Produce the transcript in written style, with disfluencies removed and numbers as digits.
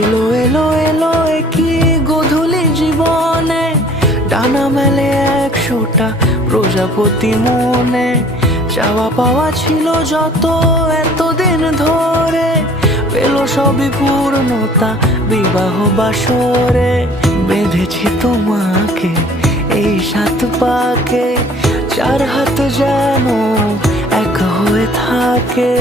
এলো এলো এলো কি গধূলি জীবনে, ডানা মেলে 100টা প্রজাপতি মনে। চাওয়া পাওয়া ছিল যত এতদিন ধরে, পেল সবই পূর্ণতা বিবাহ বাসরে। বেঁধেছি তোমাকে এই 7 পাকে, 4 হাত যেন এক হয়ে থাকে।